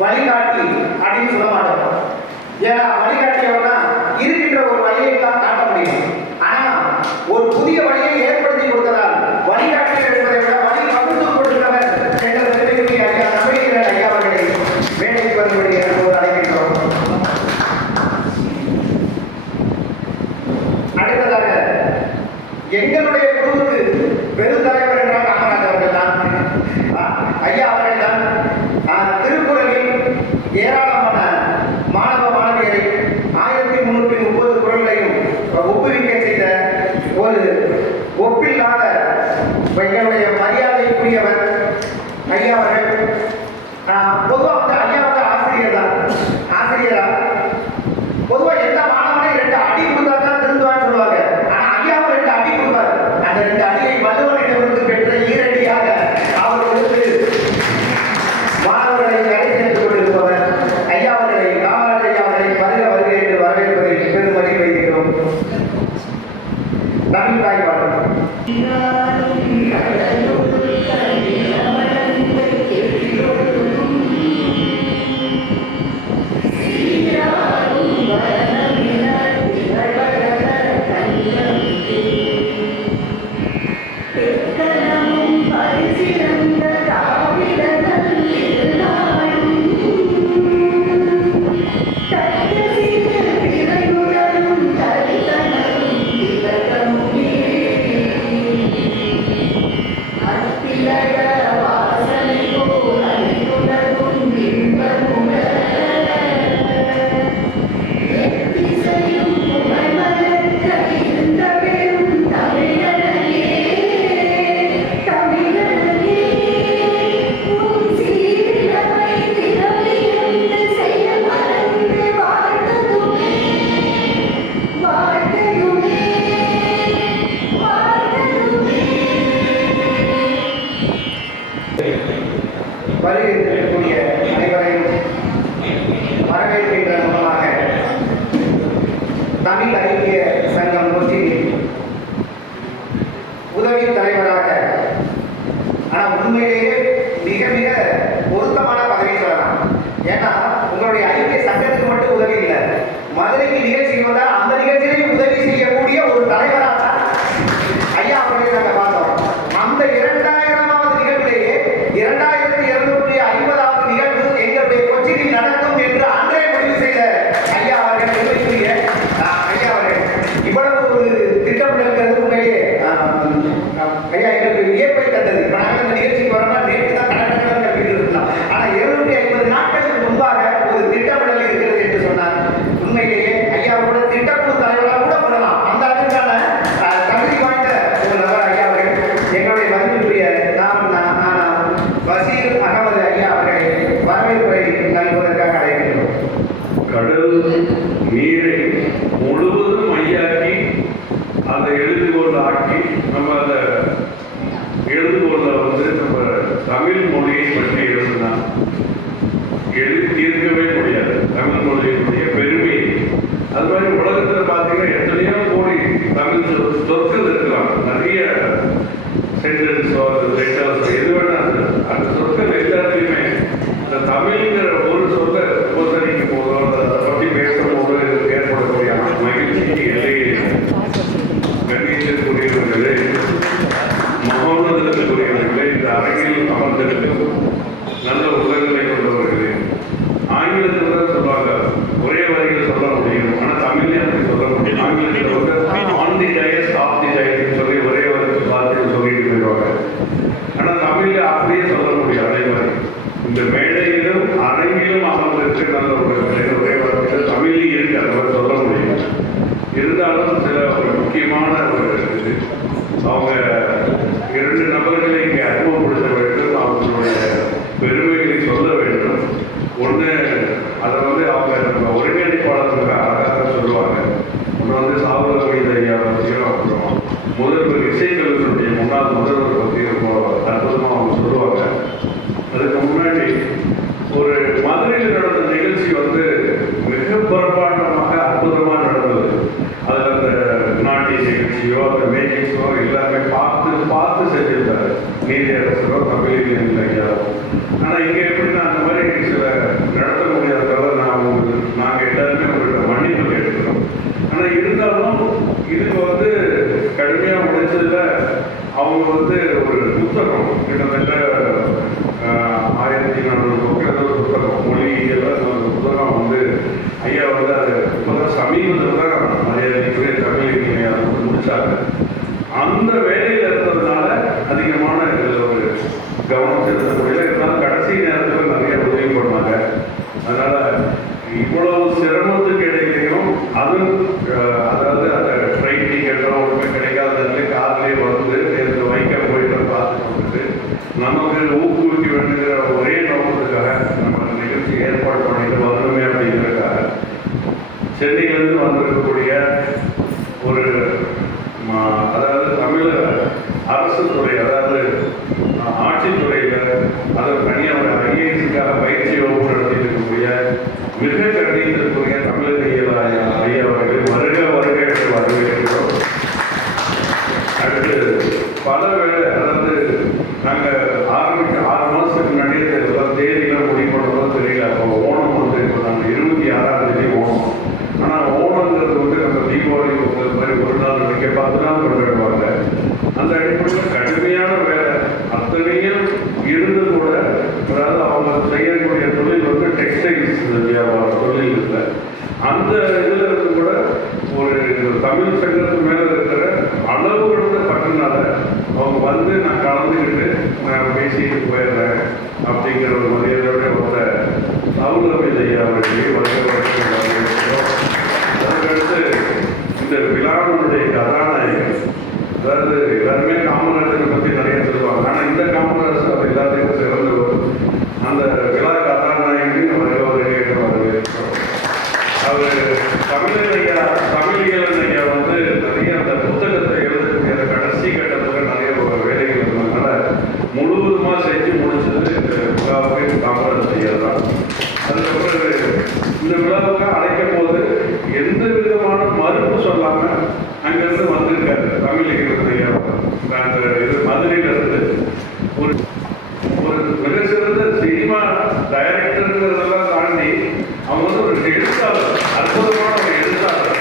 வழிகாட்டி அப்படின்னு சொல்ல மாட்டோம். ஏன்னா வழிகாட்டியவனா இருக்கின்ற ஒரு வழியை தான் காட்ட முடியும். ஆனா ஒரு புதிய வழியை ஏற்படுத்தி கொடுத்ததால் வழிகாட்டியர் என்பதை விட வழி பகிர்ந்து கொடுத்தவர் என்ற பெருமைக்குரிய ஐயா நம்பிக்கைகள் ஐயா அவர்களை வேலைக்கு வரும்படி ஒரு அழைக்கின்றோம். அடுத்ததாக எங்களுடைய குழுவுக்கு பெருந்தலைவர் என்றால் காமராஜர் அவர்கள் தான். ஐயா அவர்கள் தான் திருக்குறளில் ஏராளமான மாணவ மாணவியரை 1330 குறள்களையும் ஒப்புவிக்க செய்த ஒரு ஒப்பில்லாத எங்களுடைய மரியாதைக்குரியவர் ஐயா அவர்கள். பொதுவாக வந்து ஐயா வந்து ஆசிரியரா பொதுவாக எந்த மாணவனே 2 அடி கொடுத்தா தான் திருந்துவான்னு சொல்லுவாங்க. ஆனா ஐயாவும் 2 அடி கொடுப்பாரு. அந்த 2 அடியை வள்ளுவனிடமிருந்து பெற்ற ஈரடியாக அவர் கொடுத்து மாணவர்களை கரை சேர்த்துக் கொண்டிருப்பவர் ஐயா அவர்களை காமராஜ் ஐயா அவர்களை வருக என்று வரவேற்பதில் பெரும் மதிப்பு வைக்கிறோம். தமிழ் தாய்ப்பாடு. வருகின்ற அனைவரையும் வரவேற்கின்ற மூலமாக தமிழ் ஐக்கிய சங்கம் கொச்சியில் உதவி தலைவராக, ஆனால் உண்மையிலேயே மிக மிக பொருத்தமான பதவி சொல்லலாம். ஏன்னா உங்களுடைய ஐக்கிய சங்கத்துக்கு மட்டும் உதவி இல்லை, மதுரைக்கு நிகழ்ச்சி வந்தால் அந்த நிகழ்ச்சியிலையும் உதவி செய்யக்கூடிய ஒரு தலைவராக ஐயா அவர்களை நாங்கள் பார்த்தோம். அந்த 2000வது நிகழ்விலேயே 2250வது நிகழ்வு எங்களுடைய கொச்சியில் நடக்கும் என்று அன்றே முடிவு செய்த ஐயா அவர்கள் உண்மைக்குரிய ஐயா அவர்கள் இவ்வளவு ஒரு திட்டமிடல் உண்மையே ஐயா எங்களுக்கு வியப்பை தந்தது. நாங்கள் அந்த நிகழ்ச்சிக்கு வரணும்னா நேற்று தான் கணக்கு வீட்டு இருந்தோம். ஆனால் 750 நாட்களுக்கு முன்பாக ஒரு திட்டமிடல் இருக்கிறது என்று சொன்னார். உண்மையிலேயே ஐயாவோட திட்டக்குழு தலைவராக கூட பண்ணலாம். அந்த அளவிற்கான தகுதி வாய்ந்த ஒரு நபர் ஐயா அவர்கள். எங்களுடைய மதிப்புக்குரிய வசீர் அகமது ஐயா அவர்களை வரவேற்புரை நல்குவதற்காக அழைக்கின்றோம். கடல் நீரை முழுவதும் மையாக்கி அதை எழுதுகோள் ஆக்கி நம்ம அந்த எழுதுகோளை வந்து நம்ம தமிழ் மொழியை பற்றி எழுதுனா எழுதி தீர்க்கவே முடியாது. தமிழ் மொழியினுடைய பெருமை அது மாதிரி உலகத்தில் பார்த்தீங்கன்னா எத்தனையோ கோடி தமிழ் சொற்கள் இருக்கலாம். நிறைய சென்டென்ஸோ லெட்டர்ஸோ எது வேணால் அந்த சொற்கள் எல்லாத்தையுமே அந்த தமிழ்ங்கிற ஒரு சொல்ல உபசரிக்கும் போதோ அதை பற்றி பேசும்போது ஏற்படக்கூடிய மகிழ்ச்சிக்கு எல்லையே கண்ணியத்திற்குரியவர்களே, மகோன்னதத்திற்குரியவர்களே, இந்த அரங்கில் அமர்ந்திருக்கும் நல்ல உள்ளங்களை கொண்டவர்களே, ஆங்கிலத்தில் தான் சொல்லுவாங்க, ஒரே வரியில் சொல்ல முடியும், ஆனால் தமிழ்ல எனக்கு சொல்ல முடியும். ஆங்கிலத்தில் வந்து on the dais off the dais சொல்லி ஒரே வார்த்தையில் சொல்லிட்டு போயிடுவாங்க. ஆனால் தமிழ்ல அப்படியே சொல்ல முடியும். அதே மாதிரி இந்த மேடையிலும் அரங்கிலும் அமர்ந்திருக்கு நல்ல ஒரே வார்த்தையில் தமிழ்லையும் இருக்கு, அதை மாதிரி சொல்ல முடியும். இருந்தாலும் சில ஒரு முக்கியமான ஒரு இது, அவங்க 2 நபர்களை இங்கே அறிமுகப்படுத்த வேண்டும், அவங்களுடைய பெருமைகளை சொல்ல வேண்டும். ஒன்று அதை வந்து அவங்க நம்ம ஒருங்கிணைப்பாளர்கள் அழகாக சொல்லுவாங்க. ஒன்று வந்து சாவலவீத ஐயா பற்றியும், அப்புறம் முதல்வர் இசைக்கல்லூரியுடைய முன்னாள் முதல்வர் பற்றியும் அற்புதமாக அவங்க சொல்லுவாங்க. அதுக்கு முன்னாடி ஒரு மதுரையில் நடந்த நிகழ்ச்சி வந்து இவ்வளவு சிரமத்துக்கு இடையிலையும் அதுவும் அதாவது அந்த ட்ரெயின் டிக்கெட்டோ ஒன்றுமே கிடைக்காததுல கார்லேயே வந்து நேற்று வைக்க போயிட்டு பார்த்துட்டு வந்துட்டு நமக்கு ஊக்குவிக்க வேண்டுங்கிற ஒரே நோக்கத்துக்காக நம்ம நிகழ்ச்சி ஏற்பாடு பண்ணிட்டு வரணுமே அப்படிங்கிறதுக்காக சென்னையிலிருந்து வந்திருக்கக்கூடிய ஒரு அதாவது தமிழக அரசு துறை, அதாவது ஆட்சித்துறையில் அதை தனியாக ஐஏஎஸ்க்காக பயிற்சி வகுப்பு நடத்தியிருக்கக்கூடிய மிக கண்டித்திருக்கக்கூடிய தமிழக ஐயா அவர்கள் வருக வருக என்று வரவேற்கிறோம். அடுத்து பல வேலை, அதாவது நாங்கள் ஆரம்பிக்க 6 மாதத்துக்கு முன்னாடியே தேதியெல்லாம் முடிவு பண்ணணும் தெரியல. அப்போ ஓணம் வந்து இப்போ நாங்கள் 26ஆம் தேதி ஓணம். ஆனால் ஓணங்கிறது வந்து நம்ம தீபாவளி பொங்கல் மாதிரி ஒரு நாள் இங்கே 10 நாள் கொண்டாடுவாங்க. அந்த அடிப்படையில் கடுமையான வேலை அத்தனையும் இருந்து கூட, அதாவது அவங்க செய்யக்கூடிய தொழில் வந்து டெக்ஸ்டைல்ஸ் வியாபாரம் தொழில் இல்லை. அந்த இதில் இருந்து கூட ஒரு தமிழ் சங்கத்துக்கு மேலே இருக்கிற அளவு கொடுத்த பட்டினால அவங்க வந்து நான் கலந்துக்கிட்டு நான் பேசிட்டு போயிடுறேன் அப்படிங்கிற ஒரு மரியாதையோட வந்த சவுலபில் ஐயா அவர்களே வரவேற்கிறோம். அதுக்கடுத்து இந்த விழாவினுடைய கதாநாயகன், அதாவது எல்லாருமே காமராஜரை பற்றி நிறைய சொல்லுவாங்க. ஆனால் இந்த காமராஜர் அவர் எல்லாத்தையும் சிறந்தவர். அந்த விழா கதாநாயகன் வருகிறவர்கள் வரவேற்கிறோம். அவர் தமிழியலன் ஐயா வந்து நிறைய அந்த புத்தகத்தை எழுதக்கூடிய அந்த கடைசி கட்டத்தில் நிறைய வேலைகள் இருந்ததுனால முழுவதுமாக செஞ்சு முடிச்சது இந்த விழாவுக்கு காமராஜ் ஐயா தான். அதுக்கப்புறம் இந்த விழாவுக்கு அழைக்கும் போது எந்த விதமான மறுப்பு சொல்லாமல் அங்கேருந்து வந்திருக்காரு தமிழியலன் ஐயா. அந்த இது மதுரையிலிருந்து ஒரு மிக சிறந்த சினிமா டைரக்டருங்கிறதெல்லாம் தாண்டி அவங்க வந்து ஒரு எழுத்தாளர், அற்புதமான ஒரு எழுத்தாளர்.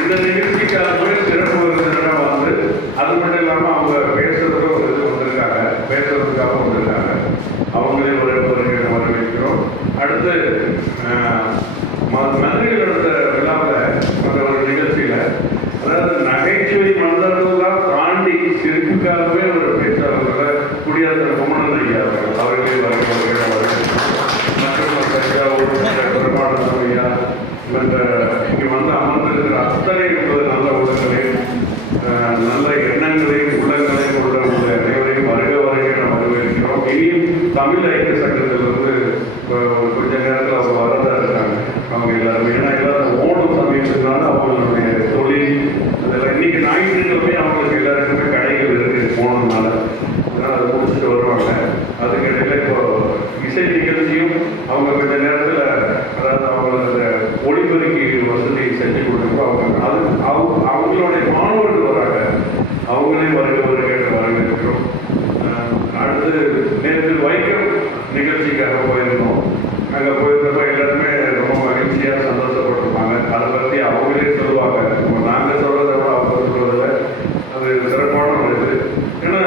இந்த நிகழ்ச்சிக்காகவே சிறப்பு விருந்தினராக வந்து அது மட்டும் இல்லாமல் அவங்க பேசுறதுக்கும் ஒரு இது வந்திருக்காங்க, பேசுறதுக்காக வந்திருக்காங்க. அவங்களே வரவேற்கிறோம். அடுத்து மதுரையில் நடந்த விழாவில் அந்த ஒரு நிகழ்ச்சியில், அதாவது நகைச்சுவை மன்னர்கள்லாம் தாண்டி சிரிப்புக்காகவே ஒரு பேச்சாளர்கள் குடியாத்தர் குமணன் ஐயா அவர்களே வரவேற்கிறோம். மற்றும் ஐயா மற்ற இங்கே வந்து அமர்ந்திருக்கிற அத்தனை நல்ல உள்ளங்களையும் நல்ல எண்ணங்களையும் உள்ளங்களையும் உள்ள அனைவரையும் வருக வருகிற வரவேற்கிறோம். இனியும் தமிழ் ஐக்கிய சங்கத்திலிருந்து கொஞ்ச நேரத்தில் அவங்க வரதா இருக்காங்க. அவங்க எல்லாருமே ஏன்னா எல்லாரும் ஓணம் சமயத்துனால அவங்களுடைய தொழில் அதெல்லாம் இன்னைக்கு ஞாயிற்றுக்கிழமை அவங்களுக்கு எல்லாருக்குமே கடைகள் இருக்குது போனதுனால, அதனால் அதை முடிச்சுட்டு வருவாங்க. அதுக்கிடையில் இப்போ இசை நிகழ்ச்சியும் அவங்க கொஞ்ச நேரத்தில், அதாவது அவங்களோட ஒளிபெருக்கி வசதி செஞ்சு கொடுத்துருக்கோம். அவங்களுடைய மாணவர்கள் வராங்க, அவங்களையும் வரவேற்கிறோம். அடுத்து நேற்று வைக்கம் நிகழ்ச்சிக்காக போயிருந்தோம். அங்கே போயிருந்தப்ப எல்லாருமே ரொம்ப மகிழ்ச்சியாக சந்தோஷப்பட்டிருப்பாங்க. அதை பற்றி அவங்களே சொல்லுவாங்க. நாங்கள் சொல்கிறத விட அவங்க சொல்கிறதில்ல, அது சிறப்பான ஒரு இது. ஏன்னா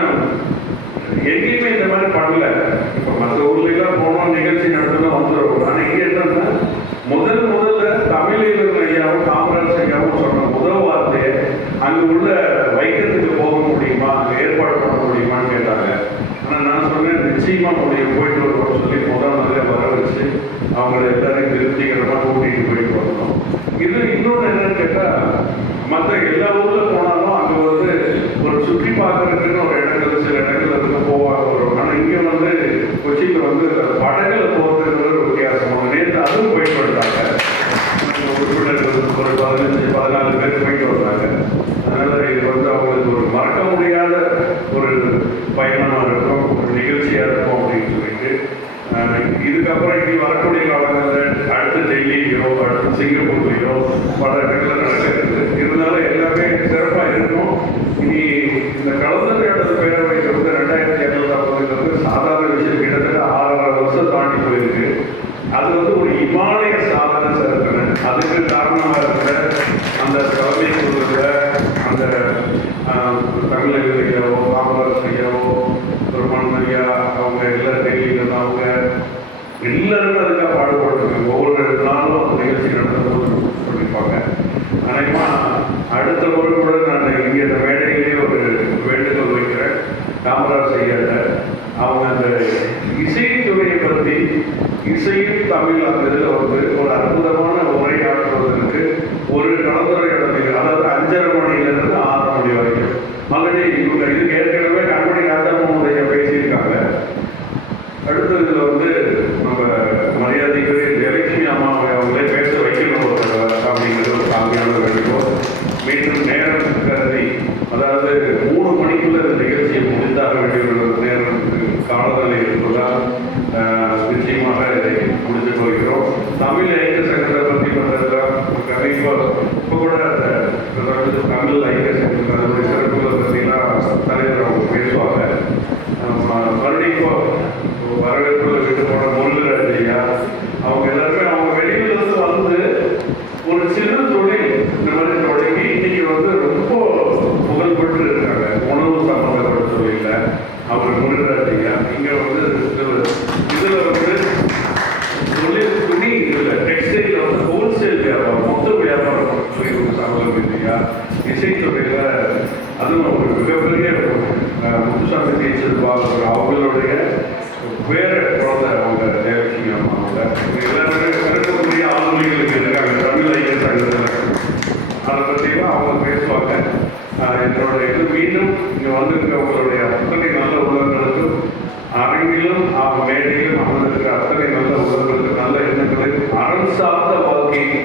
எங்கேயுமே இந்த மாதிரி பண்ணல. இப்போ மற்ற ஊர்லாம் போனோம் நிகழ்ச்சி நடத்தணும் வந்துடுவோம். ஆனால் இங்கே என்னன்னா முதல்ல தமிழியலன் ஐயாவும் காமராஜ் ஐயாவும் சொன்ன முதல் வார்த்தையை அங்கே உள்ள வைக்கத்துக்கு போக முடியுமா, அங்கே ஏற்பாடு பண்ண முடியுமான்னு கேட்டாங்க. ஆனால் நான் சொன்னேன் நிச்சயமாக முடியும், போயிட்டு வருவோம்னு சொல்லி முதல்ல வர வச்சு அவங்கள எல்லாரையும் திருப்திகரமாக கூட்டிகிட்டு போயிட்டு வரணும். இது இன்னொன்று என்னன்னு கேட்டால், மற்ற எல்லா ஊரில் போனாலும் அங்கே வந்து ஒரு சுற்றி பார்க்கறதுக்குன்னு ஒரு இடங்கள் சில இடங்கள் இருந்து போவாங்க வரும். ஆனால் இங்கே வந்து கொச்சியில் வந்து படகுல போகிறதுங்கிற ஒரு வித்தியாசம். நேற்று அதுவும் போயிட்டு வந்தாங்க. உறுப்பினர்கள் ஒரு 15-14 பேர் போயிட்டு வந்தாங்க. அதனால் இது வந்து அவங்களுக்கு ஒரு மறக்க முடியாத ஒரு பயணமாக இருக்கும், ஒரு நிகழ்ச்சியாக இருக்கும் அப்படின்னு சொல்லிட்டு, இதுக்கப்புறம் இனி வரக்கூடிய காலங்களில் அடுத்து டெல்லியிலையோ அடுத்து சிங்கப்பூர்லையோ பல இடங்களில் நடக்கிறது. இருந்தாலும் எல்லாமே சிறப்பாக இருக்கும். இனி இந்த கலந்துரையாடல் பேரவை வந்து 2250 சாதாரண விஷயம், கிட்டத்தட்ட 6.5 வருஷம் தாண்டி போயிருக்கு. அது வந்து ஒரு இமாலய சாதனை சிறப்புன்னு அதுக்கு காரணமாக இருக்கிற அந்த தலைமை குழுவில் அந்த தமிழக ஐயாவோ காமராஜ் ஐயாவோ பெருமான் ஐயா அவங்க எல்லா டெல்லியில் அவங்க எல்லாருமே அதுக்காக பாடுபட்டுருக்காங்க. ஒவ்வொரு நாளும் அந்த நிகழ்ச்சி நடத்தும்போது சொல்லியிருப்பாங்க. அனைவரும் அடுத்த முறை கூட நான் இங்கே இந்த மேடையிலேயே ஒரு வேண்டுகோள் வைக்கிறேன். காமராஜ் ஐயாட்ட அவங்க அந்த இசைத்துறையை பற்றி, இசையும் தமிழ் அந்த இதில் வந்து ஒரு அற்புதமான உரையாற்றுவதற்கு ஒரு கலந்துரையாடல், அதாவது 5:30 மணிலேருந்து 6 மணி வரைக்கும். ஆல்ரெடி இவங்க இதுக்கு ஏற்கனவே கண்மணி ராஜாமோடைய பேசியிருக்காங்க. அடுத்த இதில் வந்து நம்ம மரியாதைக்குரிய ஜெயலட்சுமி அம்மாவை அவங்களே பேச வைக்கணும் அப்படிங்கிற ஒரு சாமியான வேண்டுகோள். மீண்டும் நேரம் கருதி, அதாவது 3 மணிக்குள்ள இந்த நிகழ்ச்சியை முடித்தாக வேண்டிய ஒரு நேரம் காலநிலை இருப்பதால் நிச்சயமாக இதை முடித்து போகிறோம். தமிழ் ஐக்கிய சங்கத்தை பற்றி பண்ணுறதுல இப்போ கூட தமிழ் ஐக்கிய சங்கத்தில் அதனுடைய சிறப்புகளை பற்றிலாம் தலைவர் அவங்க பேசுவாங்க. மறுபடியும் இப்போ வரவேற்புல விட்டு போன முருகராஜ் ஐயா அவங்க எல்லாருமே அவங்க வெளியிலிருந்து வந்து ஒரு சிறு தொழில் இந்த மாதிரி தொடங்கி இன்னைக்கு வந்து ரொம்ப புகழ்பெற்று இருக்காங்க. உணவு சம்பந்தப்பட்ட தொழில அவர் முருகராஜ் ஐயா இங்கே வந்து இதில் வந்து தொழில் துணி இல்லை டெக்ஸ்டைலில் வந்து ஹோல்சேல் வியாபாரம், மொத்த வியாபாரம் இல்லையா, இசைத்துறையில் அதுவும் ஒரு மிகப்பெரிய முத்துசாமி டீச்சர் அவங்களுடைய வேற குழந்தை அவங்க ஜெயலட்சுமி அம்மாவோட எல்லாருமே சிறப்புக்குரிய ஆளுமைகளுக்கு இருக்காங்க தமிழ் ஐக்கிய சங்கத்தில். அதை பற்றிலாம் அவங்க பேசுவாங்க. என்னோட இது மீண்டும் இங்கே வந்திருக்க உங்களுடைய அத்தனை நல்ல உள்ளங்களுக்கும் அரங்கிலும் மேடையிலும் அமர்ந்திருக்கிற அத்தனை நல்ல உள்ளங்களுக்கு நல்ல எண்ணங்களை அறம் சார்ந்த வாழ்க்கையை